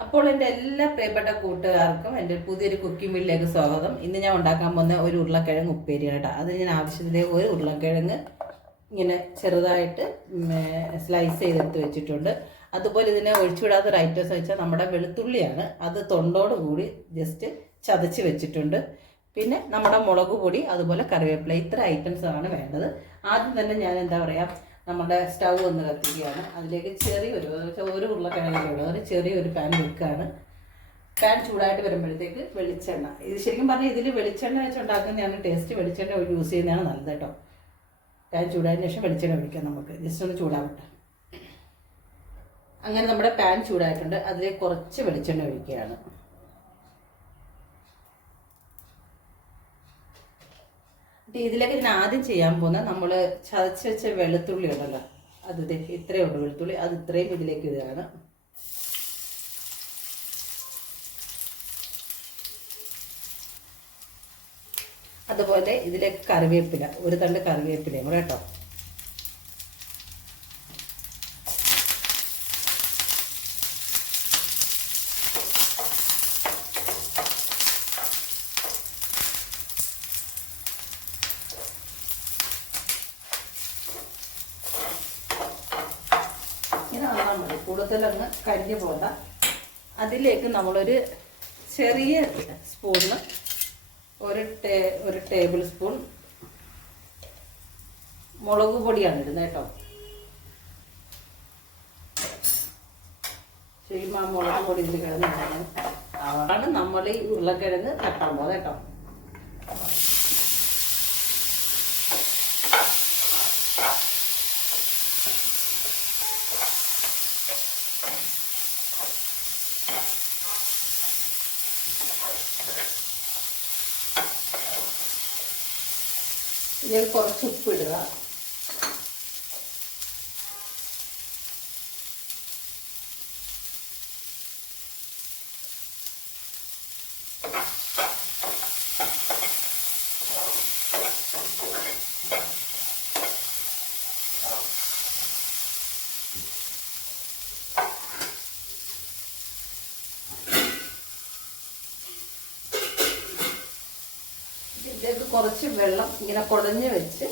അപ്പോൾ എന്റെ എല്ലാ പ്രിയപ്പെട്ട കൂട്ടുകാർക്കും എന്റെ പുതിയൊരു കുക്കിംഗ് വീട്ടിലേക്ക് സ്വാഗതം. ഇന്ന് ഞാൻ ഉണ്ടാക്കാൻ പോകുന്ന ഒരു ഉരുളക്കിഴങ്ങ് ഉപ്പേരിയാണ് കേട്ടോ. അത് ഞാൻ ആവശ്യത്തിന് ഒരു ഉരുളക്കിഴങ്ങ് ഇങ്ങനെ ചെറുതായിട്ട് സ്ലൈസ് ചെയ്തെടുത്ത് വെച്ചിട്ടുണ്ട്. അതുപോലെ ഇതിനെ ഒഴിച്ചുവിടാത്ത ഒരു ഐറ്റംസ് വെച്ചാൽ നമ്മുടെ വെളുത്തുള്ളിയാണ്. അത് തൊണ്ടോട് കൂടി ജസ്റ്റ് ചതച്ച് വെച്ചിട്ടുണ്ട്. പിന്നെ നമ്മുടെ മുളക് പൊടി അതുപോലെ കറിവേപ്പില. ഇത്ര ഐറ്റംസ് ആണ് വേണ്ടത്. ആദ്യം തന്നെ ഞാൻ എന്താ പറയുക നമ്മുടെ സ്റ്റൗ ഒന്ന് കത്തിക്കുകയാണ്. അതിലേക്ക് ചെറിയൊരു ഒരു ഉരുളക്കിഴങ്ങുള്ളത് ഒരു ചെറിയൊരു പാൻ വെക്കുകയാണ്. പാൻ ചൂടായിട്ട് വരുമ്പോഴത്തേക്ക് വെളിച്ചെണ്ണ. ഇത് ശരിക്കും പറഞ്ഞാൽ ഇതിൽ വെളിച്ചെണ്ണ വെച്ച് ഉണ്ടാക്കുന്നതാണ് ടേസ്റ്റ്. വെളിച്ചെണ്ണ യൂസ് ചെയ്യുന്നതാണ് നല്ലത് കേട്ടോ. പാൻ ചൂടായതിനു ശേഷം വെളിച്ചെണ്ണ ഒഴിക്കാം നമുക്ക്. ജസ്റ്റ് ഒന്ന് ചൂടാവട്ടെ. അങ്ങനെ നമ്മുടെ പാൻ ചൂടായിട്ടുണ്ട്. അതിലേക്ക് കുറച്ച് വെളിച്ചെണ്ണ ഒഴിക്കുകയാണ്. ഇതിലേക്ക് ഞാൻ ആദ്യം ചെയ്യാൻ പോകുന്ന നമ്മൾ ചതച്ച് വെച്ച വെളുത്തുള്ളി ഉണ്ടല്ലോ. അത് ഇത്രയേ ഉള്ളൂ വെളുത്തുള്ളി. അത് ഇത്രയും ഇതിലേക്ക് ഇടുകയാണ്. അതുപോലെ ഇതിലേക്ക് കറിവേപ്പില. ഒരു തണ്ട് കറിവേപ്പിലയും കൂടെ കേട്ടോ വന്നാൽ മതി കൂടുതലങ്ങ് കരിഞ്ഞു പോകണ്ട അതിലേക്ക് നമ്മളൊരു ചെറിയ സ്പൂണിന് ഒരു ടേ ഒരു ടേബിൾ സ്പൂൺ മുളക് പൊടിയാണ് ഇടുന്നത് കേട്ടോ. ശരിക്കും ആ മുളക് പൊടി ഇതിൽ കിടന്ന് അതാണ് നമ്മൾ ഈ ഉരുളക്കിഴങ്ങ് തട്ടാൻ പോകുന്നത് കേട്ടോ. ഇതിൽ കുറച്ച് ഉപ്പിടുക ഇതിലേക്ക് കുറച്ച് വെള്ളം ഇങ്ങനെ കുടഞ്ഞ് വെച്ച്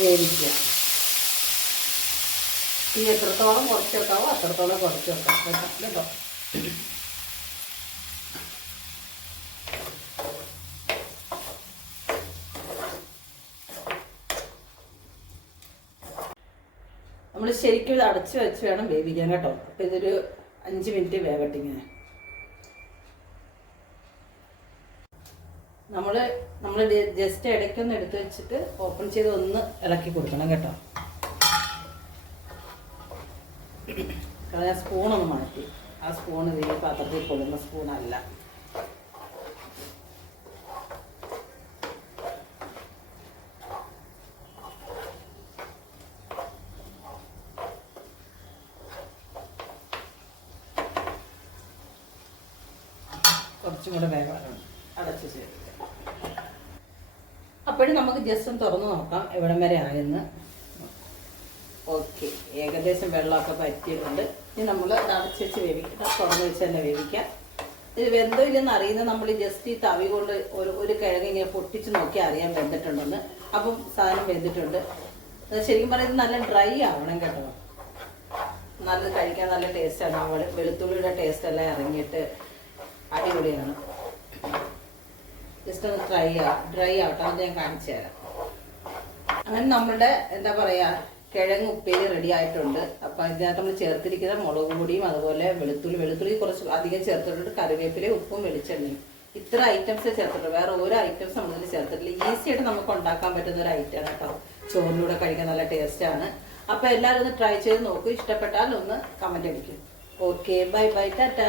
വേവിക്കുക. ഈ എത്രത്തോളം കുറച്ച് വെക്കാവോ അത്രത്തോളം കുറച്ച് വെക്കാം. കേട്ടോ? നമ്മൾ ശരിക്കും ഇത് അടച്ച് വെച്ച് വേണം വേവിക്കാൻ കേട്ടോ. അപ്പം ഇതൊരു അഞ്ച് മിനിറ്റ് വേവട്ടെ ഇങ്ങനെ. നമ്മൾ നമ്മൾ ജസ്റ്റ് ഇടയ്ക്കൊന്ന് എടുത്ത് വെച്ചിട്ട് ഓപ്പൺ ചെയ്ത് ഒന്ന് ഇളക്കി കൊടുക്കണം കേട്ടോ. കാരണം ഞാൻ സ്പൂണൊന്ന് മാറ്റി. ആ സ്പൂൺ ഇതിൽ പാത്രത്തിൽ കൊള്ളുന്ന സ്പൂണല്ല കുറച്ചും കൂടെ വേഗമാണ് അടച്ച് ചേർക്കുക. അപ്പോഴും നമുക്ക് ജസ്റ്റ് ഒന്ന് തുറന്ന് നോക്കാം എവിടം വരെ ആയെന്ന്. ഓക്കെ. ഏകദേശം വെള്ളമൊക്കെ പറ്റിയിട്ടുണ്ട്. ഇനി നമ്മൾ അടച്ച് വെച്ച് വേവിക്കാം. തുറന്നു വെച്ച് തന്നെ വേവിക്കാം. ഇത് വെന്തോ ഇല്ലെന്ന് അറിയുന്നത് നമ്മൾ ജസ്റ്റ് ഈ തവി കൊണ്ട് ഒരു ഒരു കിഴങ്ങ് ഇങ്ങനെ പൊട്ടിച്ച് നോക്കി അറിയാൻ വെന്തിട്ടുണ്ടെന്ന്. അപ്പം സാധനം വെന്തിട്ടുണ്ട്. ശരിക്കും പറയുന്നത് നല്ല ഡ്രൈ ആവണം കേട്ടോ. നല്ല കഴിക്കാൻ നല്ല ടേസ്റ്റാണ് വെളുത്തുള്ളിയുടെ ടേസ്റ്റ് എല്ലാം ഇറങ്ങിയിട്ട് അടിപൊളിയാണ്. ജസ്റ്റ് ഒന്ന് ഡ്രൈ ആ ഡ്രൈ ആവട്ടെ അത് ഞാൻ കാണിച്ചു തരാം. അങ്ങനെ നമ്മുടെ എന്താ പറയുക കിഴങ്ങ് ഉപ്പേരി റെഡി ആയിട്ടുണ്ട്. അപ്പം ഇതിനകത്ത് നമ്മൾ ചേർത്തിരിക്കുന്ന മുളക് പൊടിയും അതുപോലെ വെളുത്തുള്ളി വെളുത്തുള്ളി കുറച്ച് അധികം ചേർത്തിട്ടുണ്ട്. കറിവേപ്പില ഉപ്പും വെളിച്ചെണ്ണയും. ഇത്ര ഐറ്റംസ് ചേർത്തിട്ടുള്ളൂ. വേറെ ഓരോ ഐറ്റംസ് നമ്മളിൽ ചേർത്തിട്ടില്ല. ഈസി ആയിട്ട് നമുക്ക് ഉണ്ടാക്കാൻ പറ്റുന്ന ഒരു ഐറ്റം ആണ് കേട്ടോ. ചോറിലൂടെ കഴിക്കാൻ നല്ല ടേസ്റ്റ് ആണ്. അപ്പൊ എല്ലാവരും ഒന്ന് ട്രൈ ചെയ്ത് നോക്കൂ. ഇഷ്ടപ്പെട്ടാൽ ഒന്ന് കമന്റ് അടിക്കും. Okay bye bye Tata